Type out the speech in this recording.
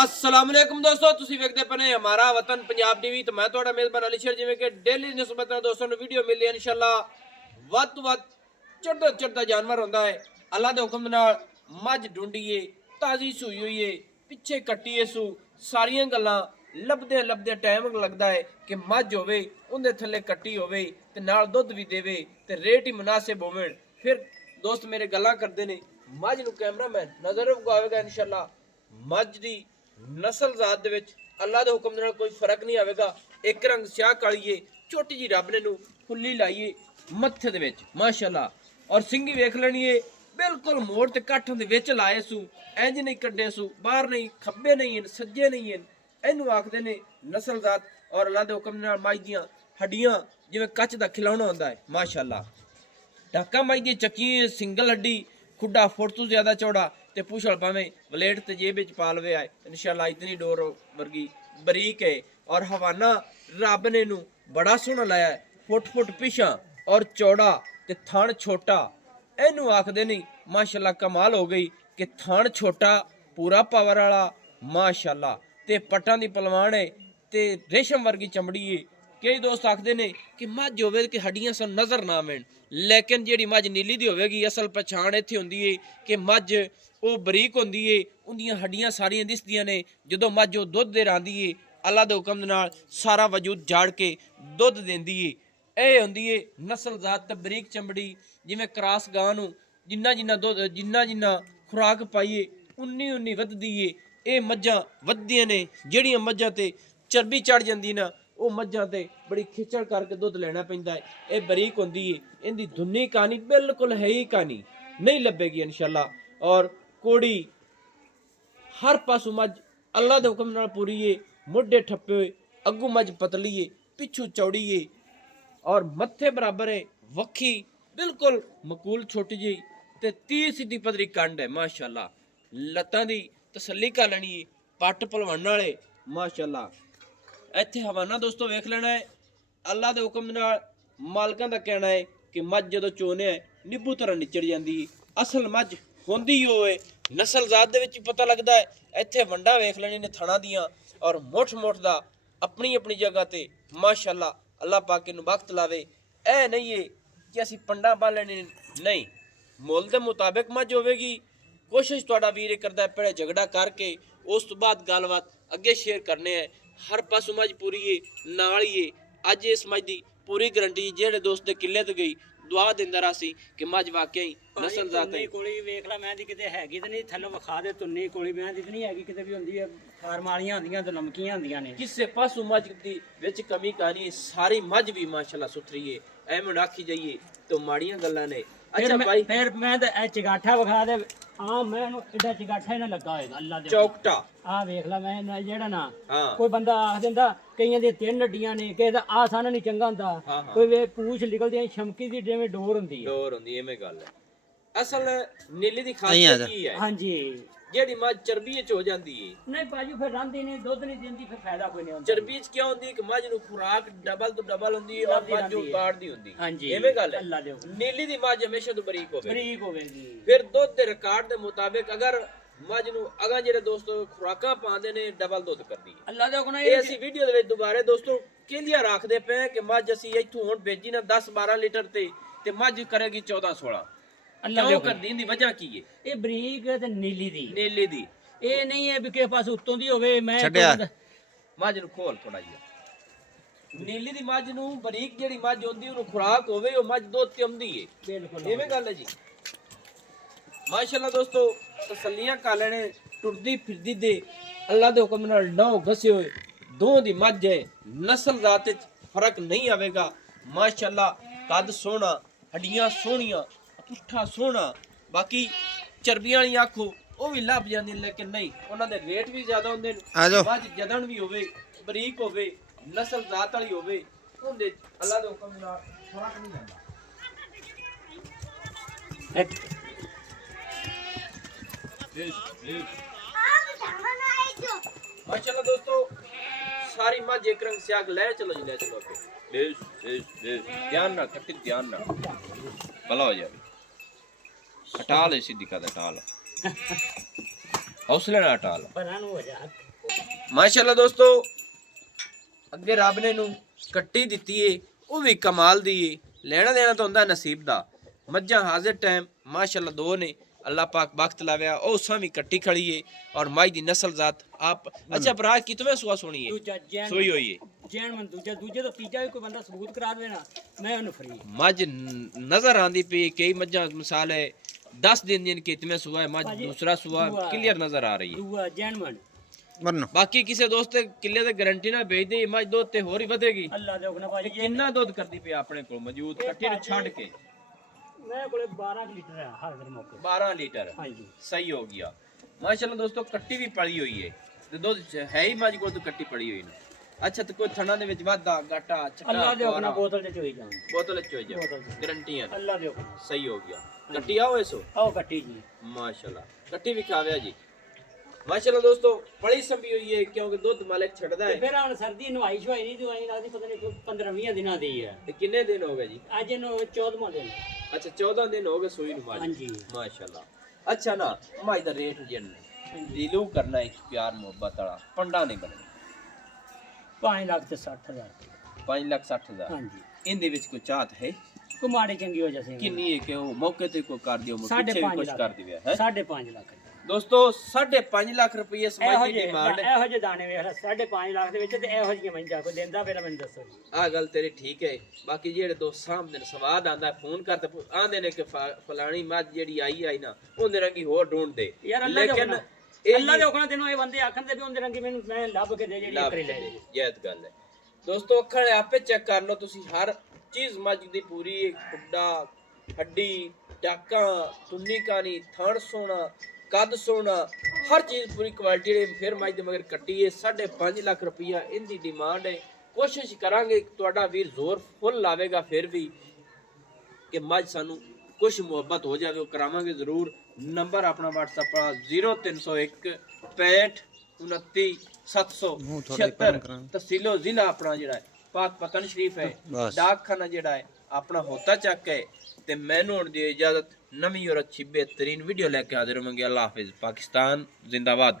अस्सलाम वालेकुम दोस्तों, ਤੁਸੀਂ ਵੇਖਦੇ ਪਏ ਹਮਾਰਾ ਵਤਨ ਪੰਜਾਬ ਟੀਵੀ ਤੇ ਮੈਂ ਤੁਹਾਡਾ ਮੇਜ਼ਬਾਨ ਅਲੀ ਸ਼ੇਰ। ਜਿਵੇਂ ਕਿ ਡੇਲੀ ਨਿਸਬਤ ਨਾਲ ਦੋਸਤਾਂ ਨੂੰ ਵੀਡੀਓ ਮਿਲਦੀ ਹੈ ਇਨਸ਼ਾਅੱਲਾ। ਵੱਧ ਤੋਂ ਵੱਧ ਚੜਦਾ ਜਾਨਵਰ ਹੁੰਦਾ ਹੈ। ਅੱਲਾ ਦੇ ਹੁਕਮ ਨਾਲ ਮੱਝ ਢੂੰਡੀਏ, ਤਾਜ਼ੀ ਸੂਈ ਹੋਈ ਏ, ਪਿੱਛੇ ਕੱਟੀਏ ਸੂ, ਸਾਰੀਆਂ ਗੱਲਾਂ ਲੱਭਦੇ ਟਾਈਮ ਲੱਗਦਾ ਹੈ ਕਿ ਮੱਝ ਹੋਵੇ, ਉਹਦੇ ਥੱਲੇ ਕੱਟੀ ਹੋਵੇ ਤੇ ਨਾਲ ਦੁੱਧ ਵੀ ਦੇਵੇ ਤੇ ਰੇਟ ਹੀ ਮੁਨਾਸਿਬ ਹੋਵੇ। ਫਿਰ ਦੋਸਤ ਮੇਰੇ ਗੱਲਾਂ ਕਰਦੇ ਨੇ, ਮੱਝ ਨੂੰ ਕੈਮਰਾਮੈਨ ਨਜ਼ਰ ਵਿਖਾਵੇਗਾ ਇਨਸ਼ਾਅੱਲਾ। ਮੱਝ ਦੀ ਨਸਲ ਜ਼ਾਤ ਦੇ ਵਿੱਚ ਅੱਲਾ ਦੇ ਹੁਕਮ ਨਾਲ ਕੋਈ ਫਰਕ ਨਹੀਂ ਆਵੇਗਾ। ਇੱਕ ਰੰਗ ਸਿਆਹ ਕਾਲੀਏ, ਛੋਟੀ ਜੀ ਰੱਬ ਨੇ ਨੂੰ ਫੁੱਲੀ ਲਾਈਏ ਮੱਥੇ ਦੇ ਵਿੱਚ ਮਾਸ਼ਾਅੱਲਾ। ਔਰ ਸਿੰਗੀ ਵੇਖ ਲੈਣੀ ਏ, ਬਿਲਕੁਲ ਮੋੜ ਤੇ ਕਾਠਾਂ ਦੇ ਵਿੱਚ ਲਾਏ ਸੂ, ਇੰਜ ਨਹੀਂ ਕੱਢੇ ਸੂ, ਬਾਹਰ ਨਹੀਂ, ਖੱਬੇ ਨਹੀਂ, ਸੱਜੇ ਨਹੀਂ। ਇਹਨੂੰ ਆਖਦੇ ਨੇ ਨਸਲ ਜ਼ਾਤ। ਔਰ ਅੱਲਾ ਦੇ ਹੁਕਮ ਨਾਲ ਮੱਝ ਦੀਆਂ ਹੱਡੀਆਂ ਜਿਵੇਂ ਕੱਚ ਦਾ ਖਿਲੌਣਾ ਹੁੰਦਾ ਹੈ ਮਾਸ਼ਾਅੱਲਾ। ਢਾਕਾ ਮੱਝ ਦੀ ਚੱਕੀ ਸਿੰਗਲ ਹੱਡੀ, ਖੁੱਡਾ ਫੁੱਟ ਤੋਂ ਜ਼ਿਆਦਾ ਚੌੜਾ ਤੇ ਪੁਛਲ ਭਾਵੇਂ ਵਲੇਟ ਤੇ ਜੇਬ ਵਿੱਚ ਪਾ ਲਵੇ ਆਏ ਇਨਸ਼ਾਅੱਲਾ। ਇਤਨੀ ਡੋਰ ਵਰਗੀ ਬਰੀਕ ਹੈ। ਔਰ ਹਵਾਨਾ ਰੱਬ ਨੇ ਨੂੰ ਬੜਾ ਸੋਹਣਾ ਲਾਇਆ ਹੈ, ਫੁੱਟ ਪਿਛਾਂ ਔਰ ਚੌੜਾ ਤੇ ਥਣ ਛੋਟਾ। ਇਹਨੂੰ ਆਖਦੇ ਨਹੀਂ ਮਾਸ਼ਾਅੱਲਾ। ਕਮਾਲ ਹੋ ਗਈ ਕਿ ਥਣ ਛੋਟਾ, ਪੂਰਾ ਪਾਵਰ ਵਾਲਾ ਮਾਸ਼ਾਅੱਲਾ, ਤੇ ਪੱਟਾਂ ਦੀ ਪਲਵਾਨ ਹੈ ਤੇ ਰੇਸ਼ਮ ਵਰਗੀ ਚਮੜੀ ਹੈ। ਕਈ ਦੋਸਤ ਆਖਦੇ ਨੇ ਕਿ ਮੱਝ ਹੋਵੇ ਕਿ ਹੱਡੀਆਂ ਸਾਨੂੰ ਨਜ਼ਰ ਨਾ ਆਵਣ, ਲੇਕਿਨ ਜਿਹੜੀ ਮੱਝ ਨੀਲੀ ਦੀ ਹੋਵੇਗੀ ਅਸਲ ਪਛਾਣ ਇੱਥੇ ਹੁੰਦੀ ਹੈ ਕਿ ਮੱਝ ਉਹ ਬਰੀਕ ਹੁੰਦੀ ਏ, ਉਹਦੀਆਂ ਹੱਡੀਆਂ ਸਾਰੀਆਂ ਦਿਸਦੀਆਂ ਨੇ। ਜਦੋਂ ਮੱਝ ਉਹ ਦੁੱਧ ਦੇ ਰਾਂਦੀ ਏ, ਅੱਲਾ ਦੇ ਹੁਕਮ ਦੇ ਨਾਲ ਸਾਰਾ ਵਜੂਦ ਝਾੜ ਕੇ ਦੁੱਧ ਦਿੰਦੀ ਏ। ਇਹ ਹੁੰਦੀ ਏ ਨਸਲ ਜ਼ਾਤ ਤੇ ਬਰੀਕ ਚਮੜੀ। ਜਿਵੇਂ ਕਰਾਸ ਗਾਂ ਨੂੰ ਜਿੰਨਾ ਦੁੱਧ ਜਿੰਨਾ ਖੁਰਾਕ ਪਾਈਏ ਉਨੀ ਵੱਧਦੀ ਏ। ਇਹ ਮੱਝਾਂ ਵੱਧਦੀਆਂ ਨੇ। ਜਿਹੜੀਆਂ ਮੱਝਾਂ ਤੇ ਚਰਬੀ ਚੜ ਜਾਂਦੀ ਨਾ, ਉਹ ਮੱਝਾਂ ਤੇ ਬੜੀ ਖਿਚੜ ਕਰਕੇ ਦੁੱਧ ਲੈਣਾ ਪੈਂਦਾ ਹੈ। ਇਹ ਬਰੀਕ ਹੁੰਦੀ ਏ। ਇਹਦੀ ਧੁੰਨੀ ਕਹਾਣੀ ਬਿਲਕੁਲ ਹੈ ਹੀ ਕਹਾਣੀ ਨਹੀਂ ਲੱਭੇਗੀ ਇਨਸ਼ਾਅੱਲਾ। ਔਰ ਕੋੜੀ ਹਰ ਪਾਸੋਂ ਮੱਝ ਅੱਲਾ ਦੇ ਹੁਕਮ ਨਾਲ ਪੂਰੀ ਏ। ਮੋਢੇ ਠੱਪੇ ਹੋਏ, ਅੱਗੂ ਮੱਝ ਪਤਲੀ ਏ, ਪਿੱਛੂ ਚੌੜੀ ਏ ਔਰ ਮੱਥੇ ਬਰਾਬਰ ਏ। ਵੱਖੀ ਬਿਲਕੁਲ ਮਕੂਲ ਛੋਟੀ ਜਿਹੀ ਤੇ 30 ਸਿੱਧੀ ਪਦਰੀ ਕੰਡ ਹੈ ਮਾਸ਼ਾਅੱਲਾ। ਲੱਤਾਂ ਦੀ ਤਸੱਲੀ ਕਰ ਲੈਣੀ ਏ, ਪੱਟ ਭਲਵਾਨ ਵਾਲੇ ਮਾਸ਼ਾਅੱਲਾ। ਇੱਥੇ ਹਵਾਨਾ ਦੋਸਤੋ ਵੇਖ ਲੈਣਾ ਹੈ। ਅੱਲਾ ਦੇ ਹੁਕਮ ਨਾਲ ਮਾਲਕਾਂ ਦਾ ਕਹਿਣਾ ਹੈ ਕਿ ਮੱਝ ਜਦੋਂ ਚੋਣਿਆ ਨਿੱਬੂ ਤਰ੍ਹਾਂ ਨਿਚੜ ਜਾਂਦੀ। ਅਸਲ ਮੱਝ ਹੁੰਦੀ ਹੋਵੇ ਨਸਲ ਜ਼ਾਤ ਦੇ ਵਿੱਚ ਪਤਾ ਲੱਗਦਾ ਹੈ। ਇੱਥੇ ਵੰਡਾ ਵੇਖ ਲੈਣੇ ਨੇ ਥਣਾ ਦੀਆਂ ਔਰ ਮੁੱਠ ਦਾ ਆਪਣੀ ਜਗ੍ਹਾ ਤੇ ਮਾਸ਼ਾਅੱਲਾ। ਅੱਲਾ ਪਾਕ ਨੂੰ ਵਕਤ ਲਾਵੇ। ਇਹ ਨਹੀਂ ਹੈ ਕਿ ਅਸੀਂ ਪੰਡਾ ਪਾ ਲੈਣੇ, ਨਹੀਂ, ਮੁੱਲ ਦੇ ਮੁਤਾਬਿਕ ਮੱਝ ਹੋਵੇਗੀ। ਕੋਸ਼ਿਸ਼ ਤੁਹਾਡਾ ਵੀਰ ਕਰਦਾ ਪਹਿਲੇ ਝਗੜਾ ਕਰਕੇ ਉਸ ਤੋਂ ਬਾਅਦ ਗੱਲਬਾਤ ਅੱਗੇ ਸ਼ੇਅਰ ਕਰਨੇ ਹੈ। ਹਰ ਪਾਸੋਂ ਮੱਝ ਪੂਰੀ ਏ, ਨਾਲ ਹੀ ਏ। ਅੱਜ ਇਸ ਮੱਝ ਦੀ ਪੂਰੀ ਗਰੰਟੀ ਜਿਹੜੇ ਦੋਸਤ ਦੇ ਕਿੱਲੇ ਤੇ ਗਈ ਦੁਆ ਦਿੰਦਾ ਰਹਾ ਸੀ ਕਿ ਮੱਝ ਵਾਕਿਆ ਹੀ ਨਸਲ ਜ਼ਾਤ ਹੈ। ਕੋਲੀ ਵੇਖ ਲੈ, ਮੈਂ ਦੀ ਕਿਤੇ ਹੈਗੀ ਤੇ ਨਹੀਂ, ਥੱਲੋਂ ਵਿਖਾ ਦੇ ਤੁੰਨੀ ਕੋਲੀ ਮੈਂ ਦੀ ਤੇ ਨਹੀਂ ਹੈਗੀ, ਕਿਤੇ ਵੀ ਹੁੰਦੀ ਹੈ ਫਾਰਮ ਵਾਲੀਆਂ ਹੁੰਦੀਆਂ ਤੇ ਲਮਕੀਆਂ ਹੁੰਦੀਆਂ ਨੇ। ਕਿਸੇ ਪਾਸੋਂ ਮੱਝ ਦੀ ਵਿੱਚ ਕਮੀ ਕਹਾਣੀ, ਸਾਰੀ ਮੱਝ ਵੀ ਮਾਸ਼ਾਅੱਲਾ ਸੁਥਰੀ ਏ। ਐਵੇਂ ਆਖੀ ਜਾਈਏ ਤਾਂ ਮਾੜੀਆਂ ਗੱਲਾਂ ਨੇ। ਅੱਛਾ ਭਾਈ, ਫਿਰ ਮੈਂ ਤਾਂ ਇਹ ਚਗਾਠਾ ਵਿਖਾ ਦੇ। ਹਾਂ, ਮੈਂ ਇਹਨੂੰ ਐਡਾ ਚਗਾਠਾ ਇਹਨਾਂ ਲੱਗਾ ਹੋਏਗਾ ਅੱਲਾ ਦੇ ਚੌਕਟਾ। ਆਹ ਵੇਖ ਲੈ, ਮੈਂ ਜਿਹੜਾ ਨਾ ਹਾਂ, ਕੋਈ ਬੰਦਾ ਆਖ ਦਿੰਦਾ ਕਈਆਂ ਦੀਆਂ 3 ਹੱਡੀਆਂ ਨੇ, ਕਿਸੇ ਦਾ ਆਹ ਸਾਨਾ ਨਹੀਂ ਚੰਗਾ ਹੁੰਦਾ। ਕੋਈ ਵੇ ਪੂਛ ਨਿਕਲਦੀ ਸ਼ਮਕੀ ਦੀ ਜਿਵੇਂ ਡੋਰ ਹੁੰਦੀ ਹੈ। ਐਵੇਂ ਗੱਲ ਹੈ। ਅਸਲ ਨੀਲੀ ਦੀ ਖਾਸੀਅਤ ਕੀ ਹੈ? ਹਾਂਜੀ, ਜਿਹੜੀ ਮੱਝ ਚਰਬੀ ਵਿੱਚ ਹੋ ਜਾਂਦੀ ਏ। ਨਹੀਂ ਬਾਜੂ ਫਿਰ ਰੰਦੀ ਨਹੀਂ, ਦੁੱਧ ਨਹੀਂ ਦਿੰਦੀ, ਫਿਰ ਫਾਇਦਾ ਕੋਈ ਨਹੀਂ ਹੁੰਦਾ। ਚਰਬੀ ਵਿੱਚ ਕੀ ਹੁੰਦੀ ਕਿ ਮੱਝ ਨੂੰ ਖੁਰਾਕ ਡਬਲ ਤੋਂ ਡਬਲ ਹੁੰਦੀ ਔਰ ਮੱਝ ਉਹ ਕਾੜਦੀ ਹੁੰਦੀ। ਹਾਂਜੀ, ਐਵੇਂ ਗੱਲ ਹੈ। ਅੱਲਾ ਦੇ ਨੀਲੀ ਦੀ ਮੱਝ ਹਮੇਸ਼ਾ ਤੋਂ ਬਰੀਕ ਹੋਵੇਗੀ। ਫਿਰ ਦੁੱਧ ਦੇ ਰਿਕਾਰਡ ਦੇ ਮੁਤਾਬਿਕ ਅਗਰ ਮੱਝ ਨੂੰ ਅਗਾ ਜਿਹੜੇ ਦੋਸਤੋ ਖੁਰਾਕਾਂ ਪਾਉਂਦੇ ਨੇ, ਡਬਲ ਦੁੱਧ ਕਰਦੀ ਹੈ। ਅੱਲਾ ਦੇ ਹੁਕਮ ਨਾਲ ਇਹ ਅਸੀਂ ਵੀਡੀਓ ਦੇ ਵਿੱਚ ਦੁਬਾਰੇ ਦੋਸਤੋ ਕਹਿੰਦੀਆਂ ਰੱਖਦੇ ਪਏ ਕਿ ਮੱਝ ਅਸੀਂ ਇੱਥੋਂ ਹੁਣ ਭੇਜੀ ਨਾ 10-12 ਲੀਟਰ ਤੇ ਮੱਝ ਕਰੇਗੀ 14-16। ਅੱਲਾ ਦੇ ਕਰਦੀ ਦੀ ਵਜ੍ਹਾ ਕੀ ਹੈ? ਇਹ ਬਰੀਕ ਤੇ ਨੀਲੀ ਦੀ ਇਹ ਨਹੀਂ ਹੈ ਵੀ ਕਿਸੇ ਪਾਸ ਉੱਤੋਂ ਦੀ ਹੋਵੇ। ਮੈਂ ਮੱਝ ਨੂੰ ਖੋਲ ਥੋੜਾ ਜਿਹਾ। ਨੀਲੀ ਦੀ ਮੱਝ ਨੂੰ ਬਰੀਕ ਜਿਹੜੀ ਮੱਝ ਹੁੰਦੀ ਉਹਨੂੰ ਖੁਰਾਕ ਹੋਵੇ, ਉਹ ਮੱਝ ਦੁੱਧ ਤੇ ਆਉਂਦੀ ਏ। ਐਵੇਂ ਗੱਲ ਹੈ ਜੀ ਮਾਸ਼ਾਅੱਲਾ। ਦੋਸਤੋ ਤਸੱਲੀਆਂ ਕਰ ਲੈਣੇ, ਟੁੱਟਦੀ ਫਿਰਦੀ ਦੇ ਅੱਲਾ ਦੇ ਹੁਕਮ ਨਾਲ ਨੌ ਘਸੇ ਹੋਏ ਦੋ ਦੀ ਮੱਝ ਹੈ। ਨਸਲ ਜ਼ਾਤ ਵਿੱਚ ਫਰਕ ਨਹੀਂ ਆਵੇਗਾ ਮਾਸ਼ਾਅੱਲਾ। ਕੱਦ ਸੋਹਣਾ, ਹੱਡੀਆਂ ਸੋਹਣੀਆਂ, ਪੁੱਠਾ ਸੋਹਣਾ। ਬਾਕੀ ਚਰਬੀਆਂ ਵਾਲੀ ਆਖੋ ਉਹ ਵੀ ਲੱਭ ਜਾਂਦੀ, ਲੇਕਿਨ ਨਹੀਂ, ਉਹਨਾਂ ਦੇ ਰੇਟ ਵੀ ਜ਼ਿਆਦਾ ਹੁੰਦੇ ਨੇ। ਮੱਝ ਜਦਨ ਵੀ ਹੋਵੇ, ਬਰੀਕ ਹੋਵੇ, ਨਸਲ ਜ਼ਾਤ ਵਾਲੀ ਹੋਵੇ, ਉਹਦੇ ਅੱਲਾ ਦੇ ਹੁਕਮ ਨਾਲ ਫਰਕ ਨਹੀਂ ਆਉਂਦਾ। माशाल्लाह दोस्तों, सारी मझ एक रंग सियाग ले चलो जी, ले चलो आगे। ध्यान ना कटी, ध्यान ना भला हो जाए। हटा ले सीधी का, हटा ले हौसले ना, हटा ले। ਮਾਸ਼ਾਅੱਲਾ ਦੋਸਤੋ ਅੱਗੇ ਰੱਬ ਨੇ ਨੂੰ ਕੱਟੀ ਦਿੱਤੀ ਏ ਉਹ ਵੀ ਕਮਾਲ ਦੀ ਏ ਲੈਣਾ ਦੇਣਾ ਤਾਂ ਹੁੰਦਾ ਨਸੀਬ ਦਾ ਮੱਝਾਂ ਹਾਜ਼ਰ ਟਾਈਮ ਮਾਸ਼ਾਅੱਲਾ ਦੋ ਨੇ अल्लाह पाक वक्त लाव्या ओ सामी कट्टी खड़ी है और माई दी नस्ल जात आप अच्छा भरा कितने सुआ सुनी है सोई हुई है जैन मन दूजे तो तीजा भी कोई बंदा सबूत करा दे ना मैं उन्हें फ्री मज नजर आंदी पे कई मज्जा मिसाल है 10 दिन कितने सुआ है मज दूसरा सुआ क्लियर नजर आ रही है जैन मन बाकी किसी दोस्त किले ते गारंटी ना भेज दे मज दूध ते होर ही ਵਧੇਗੀ अल्लाह दे हुक्म भाई कितना दूध करदी पे अपने को मौजूद कट्टी नु छाड़ के मेरे कोले 12 लीटर है हर दिन मौके 12 लीटर हां जी सही हो गया माशाल्लाह दोस्तों कट्टी भी पड़ी हुई है ते दूध है ही मज को तो कट्टी पड़ी हुई ना अच्छा तो कोई थना दे विच वादा घाटा चटा अल्लाह दे हुक्म बोतल च चोई जान बोतल च चोई जा गारंटी है अल्लाह दे हुक्म सही हो गया कट्टी आओ ऐसो आओ कट्टी जी माशाल्लाह कट्टी भी खावे जी माशाल्लाह दोस्तों बड़ी संभी हुई है क्योंकि दूध मालिक छड़दा है फिर हम सर्दी नवाई शवाई नहीं दवाई लगदी पता नहीं 15-20 दिना दी है ते कितने दिन हो गए जी आज नो 14वां दिन अच्छा 14 दिन हो गए सोई नु मालिक हां जी माशाल्लाह अच्छा ना माई दा रेट जन दिलू करना एक प्यार मोहब्बत वाला पंडा नहीं बनना 5 लाख ते 60,000 5,60,000 हां जी इंदे विच कोई चाहत है को माड़ी चंगी हो जैसे कितनी है कि वो मौके ते को कर दियो मुझे कुछ कर दिया है 5.5 लाख दोस्तों 5.5 लाख रुपए समझ दी डिमांड है ਇਹੋ ਜਿਹੇ ਦਾਣੇ ਵੇਖ ਲੈ 5.5 ਲੱਖ ਦੇ ਵਿੱਚ ਤੇ ਇਹੋ ਜਿਹੀਆਂ ਮੰਝਾਂ ਕੋਈ ਦਿੰਦਾ ਫਿਰ ਮੈਨੂੰ ਦੱਸੋ ਆ ਗੱਲ ਤੇਰੀ ਠੀਕ ਹੈ ਬਾਕੀ ਜਿਹੜੇ ਦੋਸਤ ਸਾਹਮਣੇ ਸਵਾਦ ਆਂਦਾ ਫੋਨ ਕਰ ਤੇ ਆਂਦੇ ਨੇ ਕਿ ਫਲਾਣੀ ਮੱਝ ਜਿਹੜੀ ਆਈ ਨਾ ਉਹਦੇ ਰੰਗੀ ਹੋਰ ਢੂੰਡ ਦੇ ਲੇਕਿਨ ਅੱਲਾ ਦੇ ਹੁਕਮ ਤੈਨੂੰ ਇਹ ਬੰਦੇ ਆਖਣ ਤੇ ਵੀ ਉਹਦੇ ਰੰਗੀ ਮੈਨੂੰ ਮੈਂ ਲੱਭ ਕੇ ਦੇ ਜਿਹੜੀ ਕਰੀ ਲੈ ਇਹ ਗੱਲ ਹੈ ਦੋਸਤੋ ਅੱਖਾਂ ਆਪੇ ਚੈੱਕ ਕਰ ਲਓ ਤੁਸੀਂ ਹਰ ਚੀਜ਼ ਮੱਝ ਦੀ ਪੂਰੀ ਖੁੱਡਾ ਹੱਡੀ ਟਾਕਾਂ ਤੁੰਨੀ ਕਾਨੀ ਥਣ ਸੋਣਾ कद सोना हर चीज पूरी क्वालिटी फिर मज दे मगर कट्टी है 5.5 लाख रुपया इनकी डिमांड है कोशिश करांगे तुहाडा वीर जोर फुल लावेगा फिर भी कि मज सानू कुछ मुहब्बत हो जाए करावांगे जरूर नंबर अपना WhatsApp 0301 65 29 776 तहसीलो जिला अपना जिहड़ा है पाक पतन शरीफ है डाक खाना जिहड़ा है अपना होता चक है ते मैनू हुण दी इजाजत नवीं और अच्छी बेहतरीन वीडियो लेके हाजिर होवांगे अल्लाह हाफिज पाकिस्तान जिंदाबाद।